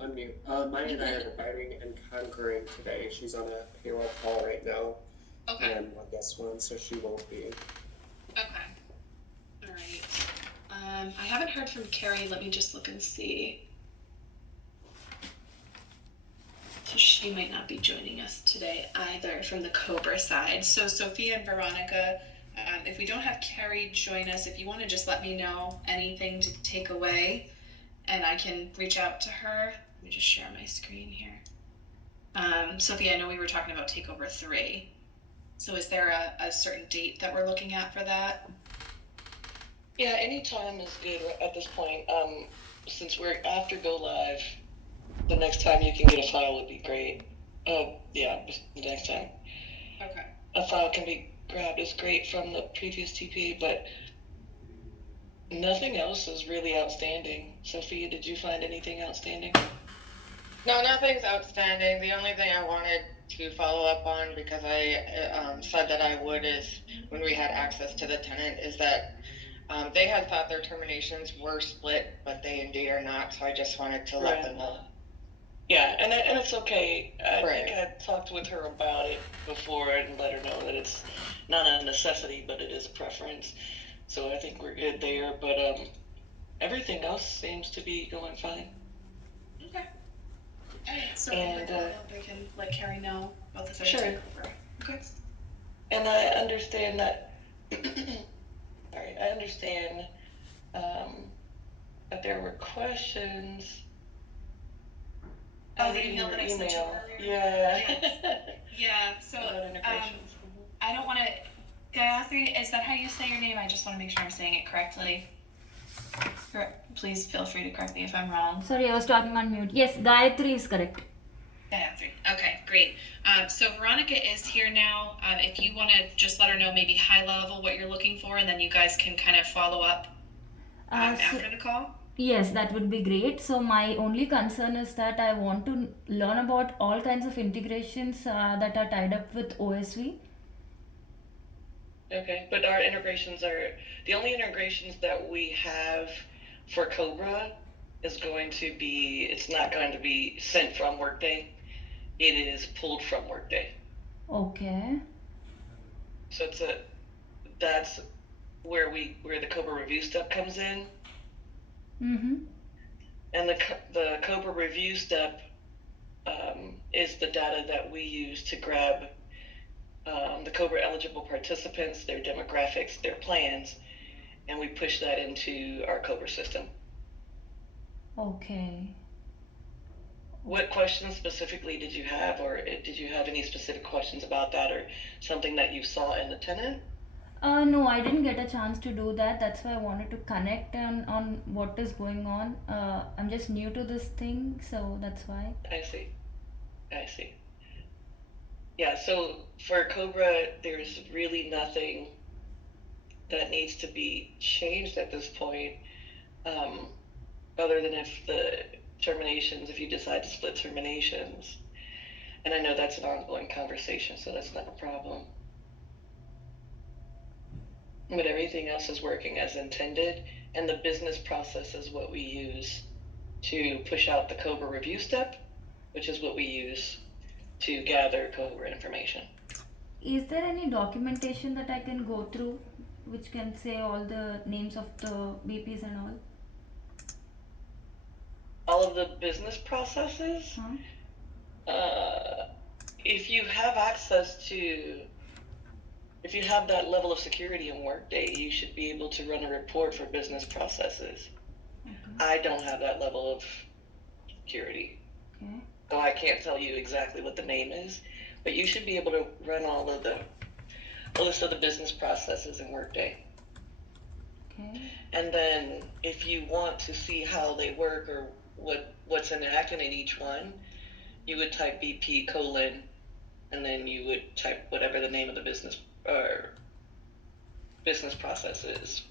unmute. Maya and I are dividing and conquering today. She's on a payroll call right now. Okay. And I guess one, so she won't be. Okay. All right. I haven't heard from Carrie. Let me just look and see. So she might not be joining us today either from the Cobra side. So Sophia and Veronica, if we don't have Carrie join us, if you want to just let me know anything to take away, and I can reach out to her. Let me just share my screen here. Sophia, I know we were talking about Takeover 3. So is there a certain date that we're looking at for that? Yeah, any time is good at this point. Since we're after go live, the next time you can get a file would be great. Yeah, the next time. Okay. A file can be grabbed is great from the previous TP, but nothing else is really outstanding. Sophia, did you find anything outstanding? No, nothing's outstanding. The only thing I wanted to follow up on, because I said that I would, is when we had access to the tenant, is that they had thought their terminations were split, but they indeed are not. So I just wanted to let them know. Yeah, and it's okay. I Right. think I talked with her about it before and let her know that it's not a necessity, but it is a preference. So I think we're good there. But everything else seems to be going fine. Okay. All right. So And we can let Carrie know about the sure. takeover. Okay. And I understand that. Sorry, I understand that there were questions. Oh, the email that I sent you earlier? Yeah. Yeah, so I don't want to, Gayatri, is that how you say your name? I just want to make sure I'm saying it correctly. Please feel free to correct me if I'm wrong. Sorry, I was talking on mute. Yes, Gayatri is correct. Gayatri. Okay, great. So Veronica is here now. If you want to just let her know maybe high level what you're looking for, and then you guys can kind of follow up after the call. Yes, that would be great. So my only concern is that I want to learn about all kinds of integrations that are tied up with OSV. Okay, but our integrations are, the only integrations that we have for Cobra is going to be, it's not going to be sent from Workday. It is pulled from Workday. Okay. So that's where the Cobra review step comes in. Mm-hmm. And the Cobra review step is the data that we use to grab the Cobra eligible participants, their demographics, their plans, and we push that into our Cobra system. Okay. What questions specifically did you have, or did you have any specific questions about that, or something that you saw in the tenant? No, I didn't get a chance to do that. That's why I wanted to connect on what is going on. I'm just new to this thing, so that's why. I see. Yeah, so for Cobra, there's really nothing that needs to be changed at this point, other than if the terminations, if you decide to split terminations. And I know that's an ongoing conversation, so that's not a problem. But everything else is working as intended, and the business process is what we use to push out the Cobra review step, which is what we use to gather Cobra information. Is there any documentation that I can go through which can say all the names of the BPs and all? All of the business processes? If you have access to, if you have that level of security in Workday, you should be able to run a report for business processes. I don't have that level of security. Okay. So I can't tell you exactly what the name is, but you should be able to run all of the list of the business processes in Workday. Okay. And then if you want to see how they work or what's enacted in each one, you would type BP : and then you would type whatever the name of the business or business process is.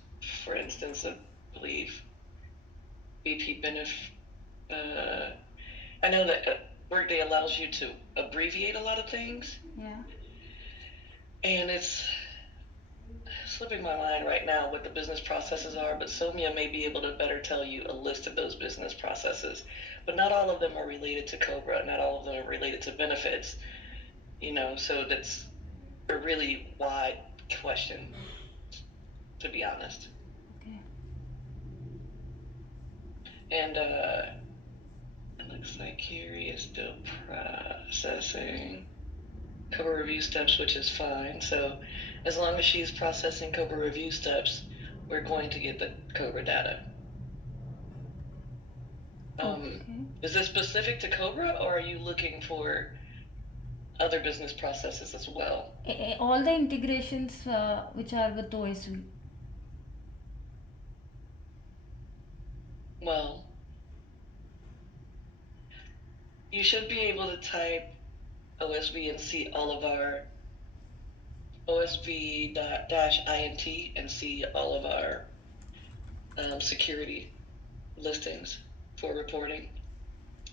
For instance, I believe BP I know that Workday allows you to abbreviate a lot of things. Yeah. And it's slipping my mind right now what the business processes are, but Somia may be able to better tell you a list of those business processes. but not all of them are related to COBRA. Not all of them are related to benefits. So that's a really wide question, to be honest. Okay. And it looks like Carrie is still processing COBRA review steps, which is fine. So as long as she's processing COBRA review steps, we're going to get the COBRA data. Okay. Is this specific to COBRA, or are you looking for other business processes as well? All the integrations which are with OSV. Well, you should be able to type OSV and see all of our OSV-int and see all of our security listings for reporting,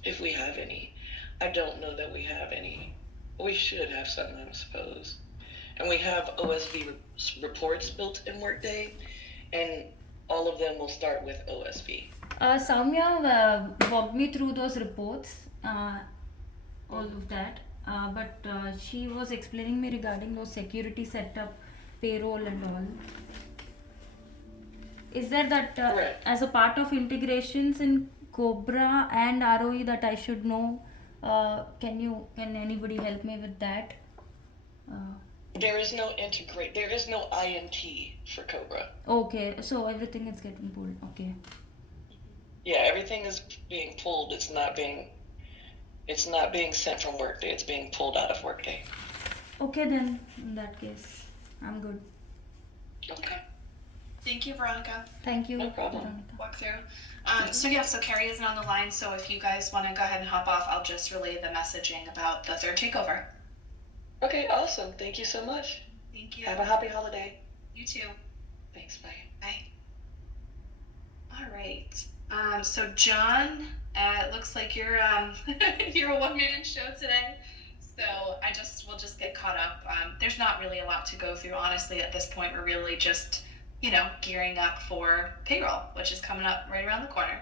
if we have any. I don't know that we have any. We should have some, I suppose. And we have OSV reports built in Workday, and all of them will start with OSV. Soumya walked me through those reports, all of that. But she was explaining me regarding those security setup, payroll and all. Is there that Correct. as a part of integrations in Cobra and ROE that I should know? Can anybody help me with that? There is no INT for COBRA. Okay, so everything is getting pulled. Okay. Yeah, everything is being pulled. It's not being sent from Workday. It's being pulled out of Workday. Okay then, in that case, I'm good. Okay. Thank you, Veronica. Thank you, No problem. Veronica. Walk through. So Carrie isn't on the line, so if you guys want to go ahead and hop off, I'll just relay the messaging about the third takeover. Okay, awesome. Thank you so much. Thank you. Have a happy holiday. You too. Thanks. Bye. Bye. All right. So John, it looks like you're you're a one-man show today. So we'll just get caught up. There's not really a lot to go through, honestly. At this point, we're really just gearing up for payroll, which is coming up right around the corner.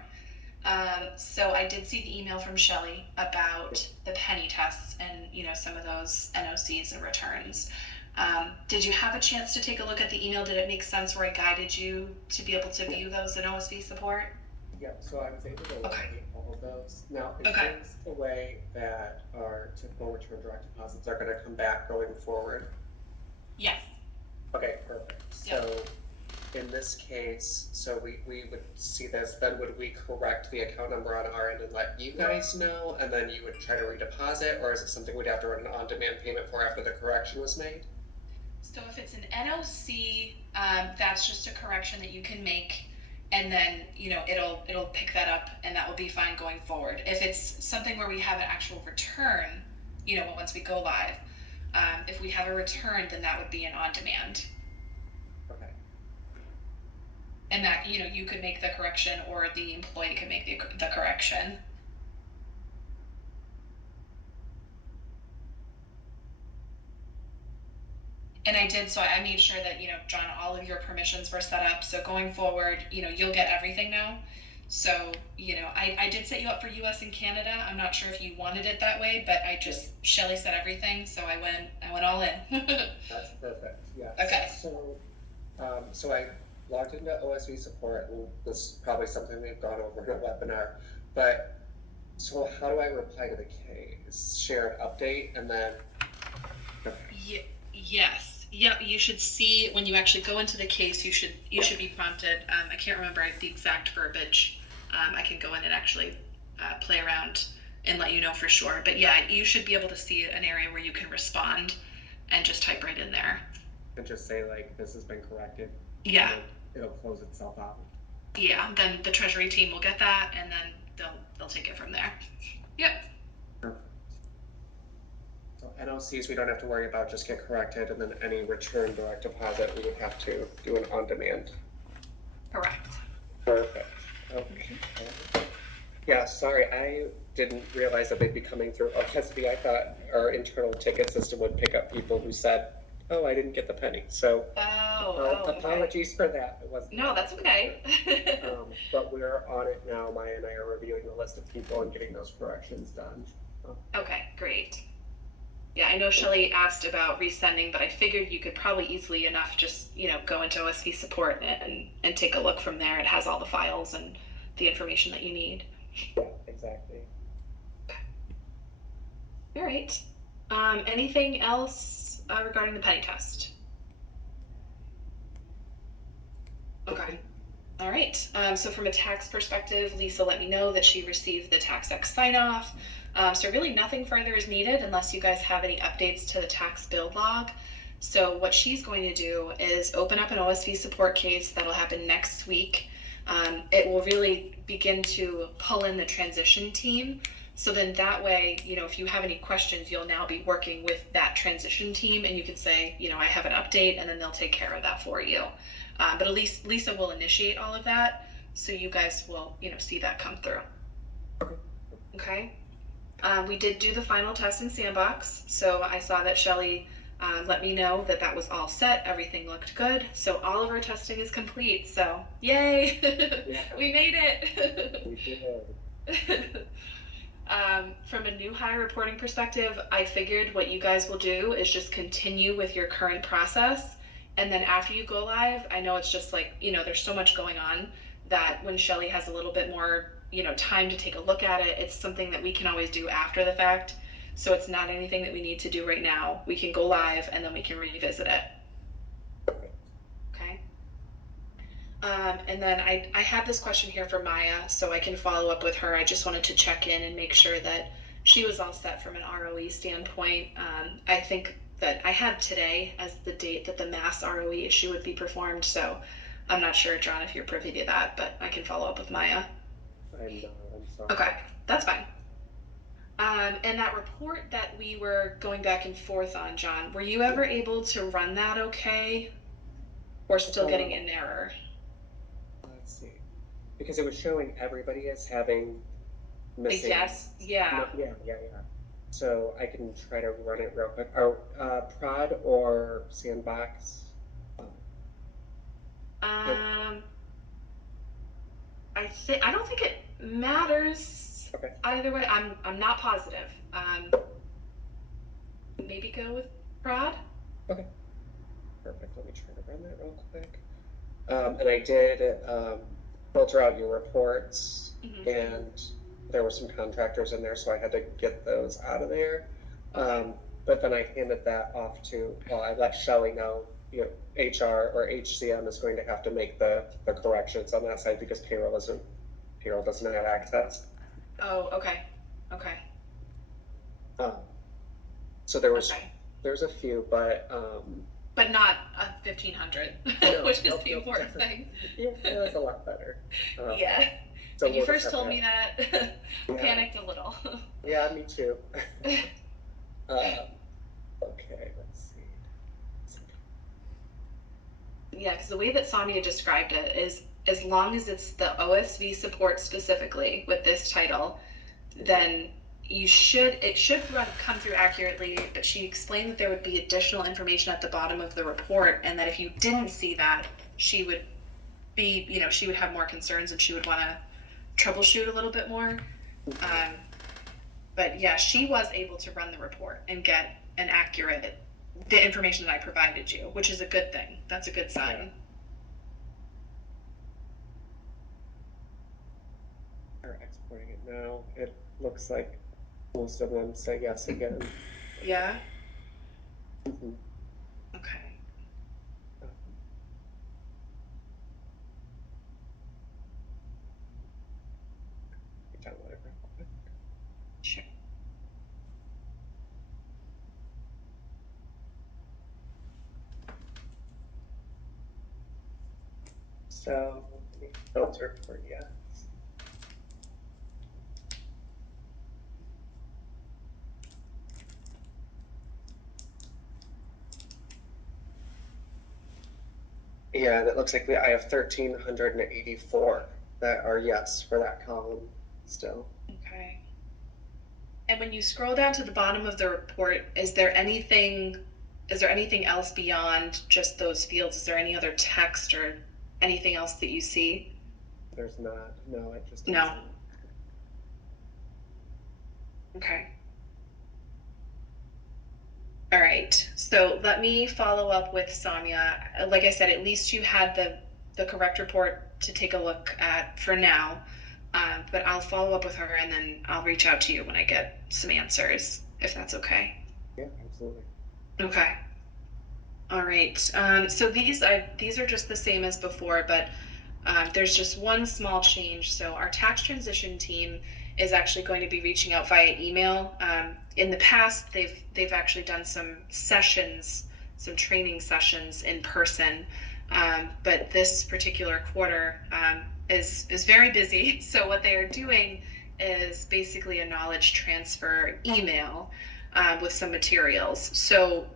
So I did see the email from Shelly about the penny tests and some of those NOCs and returns. Did you have a chance to take a look at the email? Did it make sense where I guided you to be able to view those in OSV support? Yeah, so I was able to Okay. locate all of those. Now, is Okay. this the way that our typical return direct deposits are gonna come back going forward? Yes. Okay, perfect. Yep. So in this case, so we would see this, then would we correct the account number on our end and let you guys know, and then you would try to redeposit, or is it something we'd have to run an on-demand payment for after the correction was made? So if it's an NOC, that's just a correction that you can make, and then it'll pick that up, and that will be fine going forward. If it's something where we have an actual return, once we go live, if we have a return, then that would be an on-demand, Okay. and that you could make the correction, or the employee could make the correction. And I did, so I made sure that, John, all of your permissions were set up. So going forward, you'll get everything now. So, I did set you up for US and Canada. I'm not sure if you wanted it that way, but Shelly said everything. So I went all in. That's perfect, yes. Okay. So I logged into OSV support, and this is probably something we've gone over in a webinar, but so how do I reply to the case? Share an update, and then, okay. Yes. Yep. You should see when you actually go into the case. You should be prompted. I can't remember the exact verbiage. I can go in and actually play around and let you know for sure. But yeah, you should be able to see an area where you can respond and just type right in there. And just say like, this has been corrected. Yeah. And it'll close itself out. Yeah. Then the Treasury team will get that, and then they'll take it from there. Yep. Perfect. So NOCs we don't have to worry about, just get corrected, and then any return direct deposit we would have to do an on-demand. Correct. Perfect. Okay. Yeah, sorry, I didn't realize that they'd be coming through OSV. I thought our internal ticket system would pick up people who said, oh, I didn't get the penny. So Oh, Okay. Apologies for that. It wasn't. No, that's okay. But we're on it now. Maya and I are reviewing the list of people and getting those corrections done. Okay, great. Yeah, I know Shelley asked about resending, but I figured you could probably easily enough just, go into OSV support and take a look from there. It has all the files and the information that you need. Yeah, exactly. All right. Anything else regarding the penny test? Okay. All right. So from a tax perspective, Lisa let me know that she received the TaxX sign-off. So really nothing further is needed unless you guys have any updates to the tax build log. So what she's going to do is open up an OSV support case. That'll happen next week. It will really begin to pull in the transition team. So then that way, if you have any questions, you'll now be working with that transition team and you can say, I have an update, and then they'll take care of that for you. But at least Lisa will initiate all of that, so you guys will, see that come through. Okay. We did do the final test in Sandbox, so I saw that Shelley let me know that that was all set. Everything looked good, so all of our testing is complete. So yay, Yeah. We made it. We did. From a new hire reporting perspective, I figured what you guys will do is just continue with your current process. And then after you go live, I know it's just like, there's so much going on that when Shelley has a little bit more, time to take a look at it, it's something that we can always do after the fact. So it's not anything that we need to do right now. We can go live and then we can revisit it. Okay. And then I had this question here for Maya, so I can follow up with her. I just wanted to check in and make sure that she was all set from an ROE standpoint. I think that I have today as the date that the mass ROE issue would be performed, so I'm not sure, John, if you're privy to that, but I can follow up with Maya. I'm sorry. Okay, that's fine. And that report that we were going back and forth on, John, were you ever able to run that okay? Or still getting an error? Let's see. Because it was showing everybody as having missing. Yes, yeah. Yeah. So I can try to run it real quick. Or prod or Sandbox? I don't think it matters. Okay. Either way. I'm not positive. Maybe go with prod. Okay. Perfect. Let me try to run that real quick. And I did filter out your reports, and there were some contractors in there, so I had to get those out of there. But then I handed that off to, I let Shelley know, HR or HCM is going to have to make the corrections on that side because payroll doesn't have access. Oh, okay. So there's a few, but not 1,500, no, which is the important thing. Yeah, that's a lot better. Yeah. So When you we'll first just have told to- me that, panicked a little. Yeah, me too. Okay, let's see. Yeah, because the way that Samia described it is, as long as it's the OSV support specifically with this title, then it should come through accurately. But she explained that there would be additional information at the bottom of the report, and that if you didn't see that, she would be, she would have more concerns and she would want to troubleshoot a little bit more. But yeah, she was able to run the report and get the information that I provided you, which is a good thing. That's a good sign. We're exporting it now. It looks like most of them say yes again. Yeah? Mhm. Okay. Download it real quick. Sure. So let me filter for yes. Yeah, and it looks like I have 1,384 that are yes for that column still. Okay. And when you scroll down to the bottom of the report, is there anything is there anything else beyond just those fields? Is there any other text or anything else that you see? There's not, no, it just. No. Okay. All right. So let me follow up with Samia. Like I said, at least you had the correct report to take a look at for now. But I'll follow up with her and then I'll reach out to you when I get some answers, if that's okay. Yeah, absolutely. Okay. All right. So these are just the same as before, but there's just one small change. So our tax transition team is actually going to be reaching out via email. In the past, they've actually done some sessions, some training sessions in person, but this particular quarter is very busy. So what they are doing is basically a knowledge transfer email with some materials. So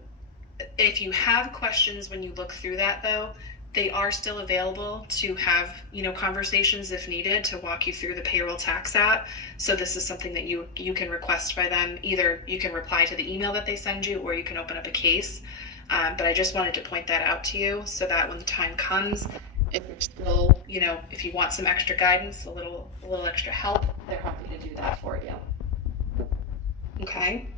if you have questions when you look through that, though, they are still available to have, conversations if needed to walk you through the payroll tax app. So this is something that you can request by them. Either you can reply to the email that they send you, or you can open up a case. But I just wanted to point that out to you so that when the time comes, if you're still, if you want some extra guidance, a little extra help, they're happy to do that for you. Okay.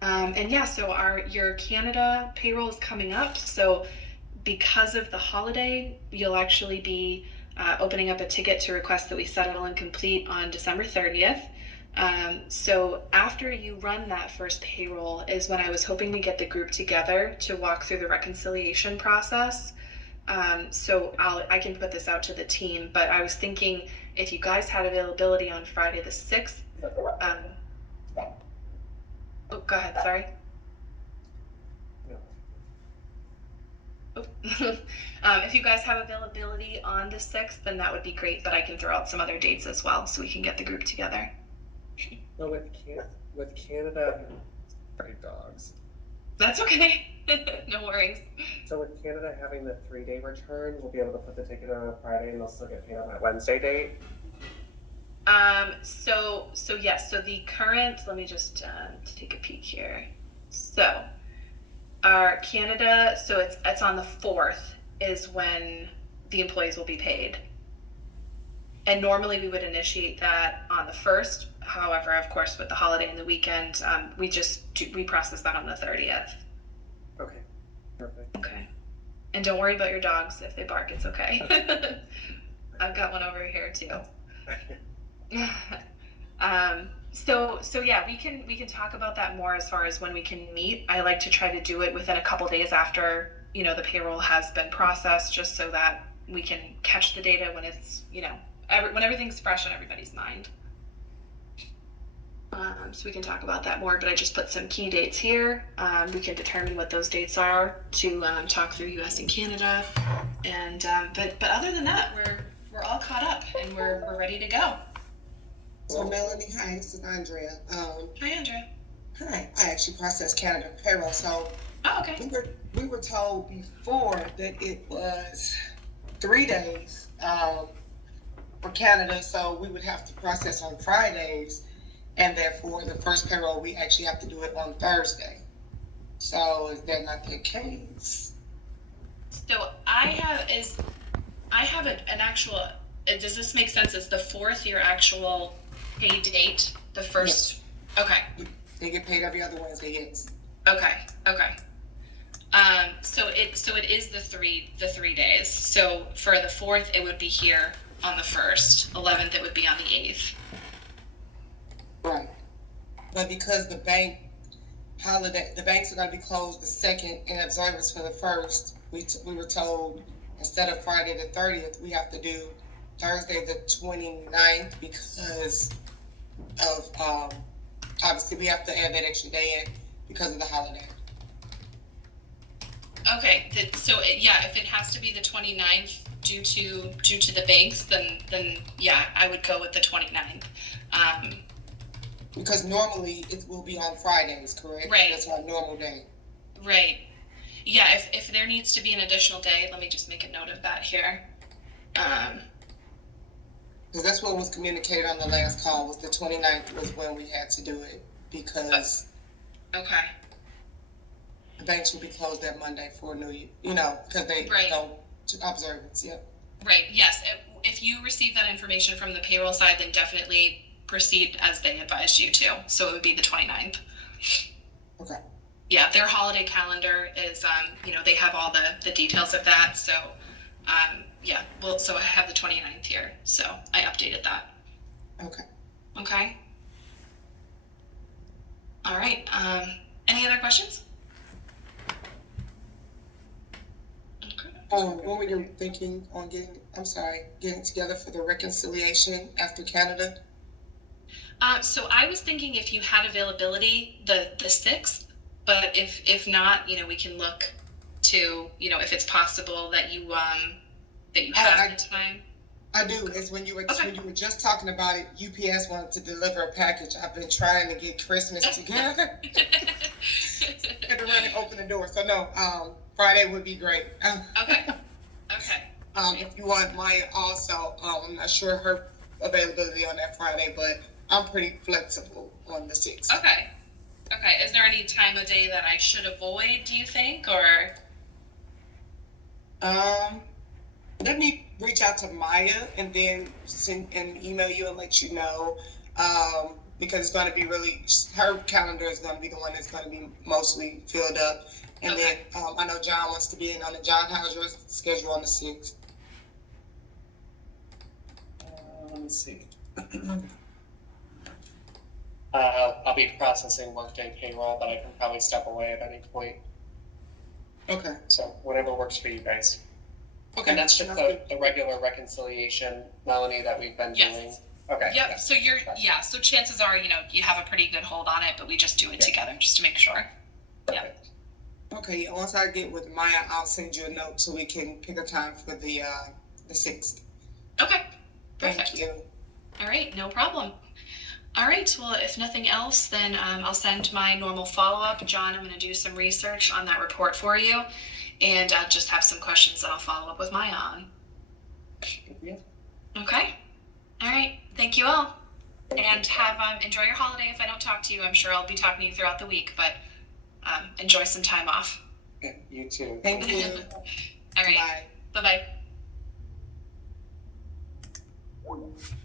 And yeah, so your Canada payroll is coming up. So because of the holiday, you'll actually be opening up a ticket to request that we settle and complete on December 30th. So after you run that first payroll is when I was hoping to get the group together to walk through the reconciliation process. So I can put this out to the team, but I was thinking if you guys had availability on Friday the 6th, oh, go ahead, sorry. If you guys have availability on the 6th, then that would be great, but I can throw out some other dates as well so we can get the group together. No, with Canada, sorry, dogs. That's okay. No worries. So with Canada having the 3-day return, we'll be able to put the ticket on a Friday and they'll still get paid on that Wednesday date? So yes, so the current, let me just take a peek here. So our Canada, so it's on the 4th is when the employees will be paid. And normally we would initiate that on the 1st. However, of course, with the holiday and the weekend, we process that on the 30th. Okay, perfect. Okay. And don't worry about your dogs. If they bark, it's okay. I've got one over here too. So yeah, we can talk about that more as far as when we can meet. I like to try to do it within a couple days after, the payroll has been processed, just so that we can catch the data when it's, when everything's fresh on everybody's mind. So we can talk about that more, but I just put some key dates here. We can determine what those dates are to talk through US and Canada. And but other than that, we're all caught up and we're ready to go. So Melanie, hi, this is Andrea. Hi, Andrea. Hi, I actually processed Canada payroll. So Oh, okay. we were told before that it was 3 days for Canada, so we would have to process on Fridays, and therefore the first payroll we actually have to do it on Thursday. So is that not the case? So I have an actual. Does this make sense? Is the 4th your actual pay date? The first. Yes. Okay. They get paid every other Wednesday. Yes. Okay. So it is the 3 days. So for the 4th, it would be here on the 1st. 11th, it would be on the 8th. Right. But because the banks are going to be closed the 2nd in observance for the 1st, we were told instead of Friday the 30th, we have to do Thursday the 29th because of obviously we have to add that extra day in because of the holiday. Okay, if it has to be the 29th due to the banks, then yeah, I would go with the 29th. Because normally it will be on Fridays, correct? Right. That's our normal day. Right. Yeah, if there needs to be an additional day, let me just make a note of that here. Because that's what was communicated on the last call, was the 29th was when we had to do it because... Okay. the banks will be closed that Monday for New Year, you know, because they Right. go to observance, yep. Right, yes. If you receive that information from the payroll side, then definitely proceed as they advised you to. So it would be the 29th. Okay. Yeah, their holiday calendar is, they have all the details of that. So, yeah, well, so I have the 29th here. So I updated that. Okay. Okay. All right. Any other questions? Okay. What were you thinking on getting together for the reconciliation after Canada? So I was thinking if you had availability, the 6th, but if not, we can look to, if it's possible that you have the time. I do. It's when you were Okay. when you were just talking about it. UPS wanted to deliver a package. I've been trying to get Christmas together. Had to run and open the door. So no, Friday would be great. Okay. Okay. If you want Maya also, I'm not sure her availability on that Friday, but I'm pretty flexible on the 6th. Okay. Okay. Is there any time of day that I should avoid, do you think, or? Let me reach out to Maya and then send and email you and let you know. Because it's going to be her calendar is going to be the one that's going to be mostly filled up. And Okay. then I know John wants to be in on the John. How's your schedule on the 6th? Let me see. I'll be processing Workday payroll, but I can probably step away at any point. Okay. So whatever works for you guys. Okay. And that's just Sounds good. the regular reconciliation, Melanie, that we've been Yes. doing. Okay. Yep. yeah. So chances are, you have a pretty good hold on it, but we just do it together just to make sure. Perfect. Okay. Yeah, once I get with Maya, I'll send you a note so we can pick a time for the 6th. Okay. Perfect. Thank you. All right, no problem. All right, well, if nothing else, then I'll send my normal follow-up. John, I'm going to do some research on that report for you, and just have some questions that I'll follow up with Maya on. Yeah. Okay? All right, thank you all. And enjoy your holiday. If I don't talk to you, I'm sure I'll be talking to you throughout the week, but enjoy some time off. Okay, you too. Thank you. All right, Bye. bye-bye.